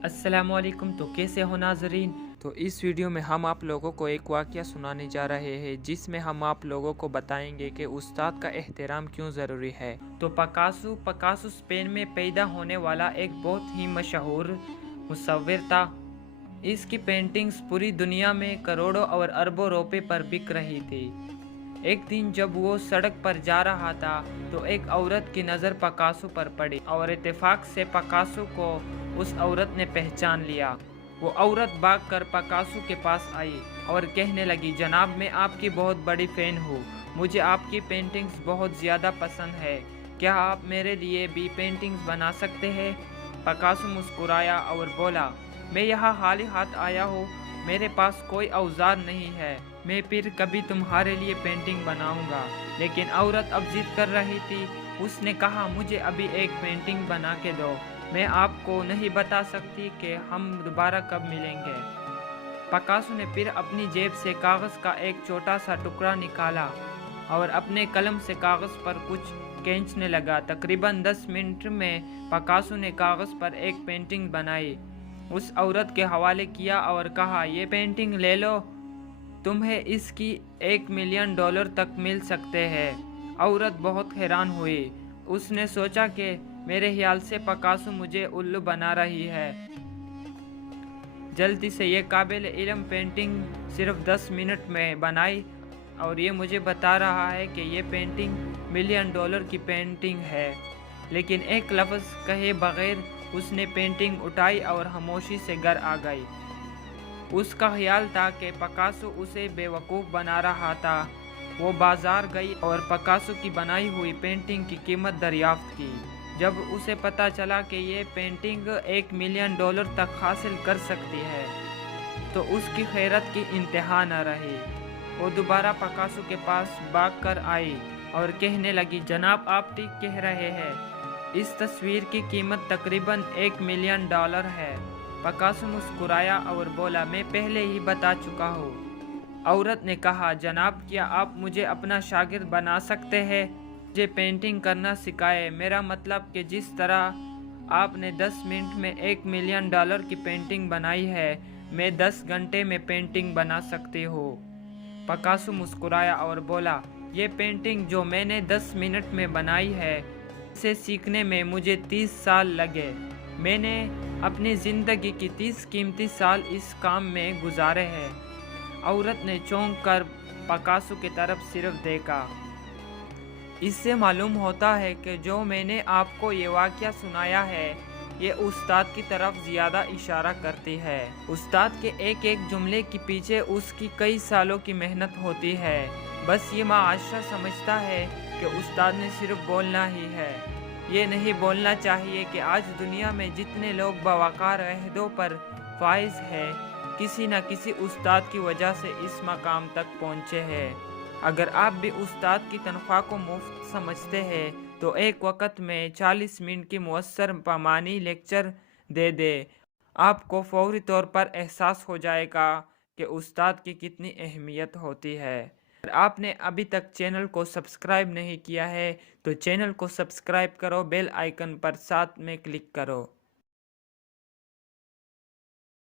अस्सलामुअलैकुम। तो कैसे हो नाजरीन। तो इस वीडियो में हम आप लोगों को एक वाक़या सुनाने जा रहे हैं जिसमें हम आप लोगों को बताएंगे कि उस्ताद का एहतराम क्यों ज़रूरी है। तो पिकासो पिकासो स्पेन में पैदा होने वाला एक बहुत ही मशहूर मुसव्विर था। इसकी पेंटिंग्स पूरी दुनिया में करोड़ों और अरबों रुपए पर बिक रही थी। एक दिन जब वो सड़क पर जा रहा था तो एक औरत की नज़र पिकासो पर पड़ी और इत्तेफाक से पिकासो को उस औरत ने पहचान लिया। वो औरत भागकर पिकासो के पास आई और कहने लगी, जनाब मैं आपकी बहुत बड़ी फ़ैन हूँ, मुझे आपकी पेंटिंग्स बहुत ज़्यादा पसंद है, क्या आप मेरे लिए भी पेंटिंग्स बना सकते हैं। पिकासो मुस्कुराया और बोला, मैं यहाँ खाली हाथ आया हूँ, मेरे पास कोई औजार नहीं है, मैं फिर कभी तुम्हारे लिए पेंटिंग बनाऊंगा। लेकिन औरत अब जिद कर रही थी। उसने कहा, मुझे अभी एक पेंटिंग बना के दो, मैं आपको नहीं बता सकती कि हम दोबारा कब मिलेंगे। पिकासो ने फिर अपनी जेब से कागज़ का एक छोटा सा टुकड़ा निकाला और अपने कलम से कागज़ पर कुछ खींचने लगा। तकरीबन 10 मिनट में पिकासो ने कागज़ पर एक पेंटिंग बनाई, उस औरत के हवाले किया और कहा, ये पेंटिंग ले लो, तुम्हें इसकी $1 मिलियन तक मिल सकते हैं। औरत बहुत हैरान हुई। उसने सोचा कि मेरे ख्याल से पिकासो मुझे उल्लू बना रही है। जल्दी से ये काबिल इल्म पेंटिंग सिर्फ 10 मिनट में बनाई और ये मुझे बता रहा है कि ये पेंटिंग $1 मिलियन की पेंटिंग है। लेकिन एक लफ्ज़ कहे बगैर उसने पेंटिंग उठाई और खामोशी से घर आ गई। उसका ख्याल था कि पिकासो उसे बेवकूफ़ बना रहा था। वो बाज़ार गई और पिकासो की बनाई हुई पेंटिंग की कीमत दरियाफ्त की। जब उसे पता चला कि ये पेंटिंग $1 मिलियन तक हासिल कर सकती है तो उसकी खैरत की इंतहा न रही। वो दोबारा पिकासो के पास भाग कर आई और कहने लगी, जनाब आप ठीक कह रहे हैं, इस तस्वीर की कीमत तकरीबन $1 मिलियन है। पिकासो मुस्कुराया और बोला, मैं पहले ही बता चुका हूँ। औरत ने कहा, जनाब क्या आप मुझे अपना शागिर्द बना सकते हैं, मुझे पेंटिंग करना सिखाए। मेरा मतलब कि जिस तरह आपने 10 मिनट में $1 मिलियन की पेंटिंग बनाई है, मैं 10 घंटे में पेंटिंग बना सकती हूँ। पिकासो मुस्कुराया और बोला, ये पेंटिंग जो मैंने 10 मिनट में बनाई है, इसे सीखने में मुझे 30 साल लगे। मैंने अपनी ज़िंदगी की 30 कीमती साल इस काम में गुजारे हैं। औरत ने चौंक कर पिकासो की तरफ सिर्फ देखा। इससे मालूम होता है कि जो मैंने आपको ये वाक़या सुनाया है, ये उस्ताद की तरफ ज़्यादा इशारा करती है। उस्ताद के एक एक जुमले के पीछे उसकी कई सालों की मेहनत होती है। बस ये माशरा समझता है कि उस्ताद ने सिर्फ बोलना ही है। ये नहीं बोलना चाहिए कि आज दुनिया में जितने लोग बावकार अहदों पर फाइज है, किसी न किसी उस्ताद की वजह से इस मकाम तक पहुँचे हैं। अगर आप भी उस्ताद की तनख्वाह को मुफ्त समझते हैं तो एक वक्त में 40 मिनट की मुयस्सर पामानी लेक्चर दे दे। आपको फौरी तौर पर एहसास हो जाएगा कि उस्ताद की कितनी अहमियत होती है। अगर आपने अभी तक चैनल को सब्सक्राइब नहीं किया है तो चैनल को सब्सक्राइब करो, बेल आइकन पर साथ में क्लिक करो।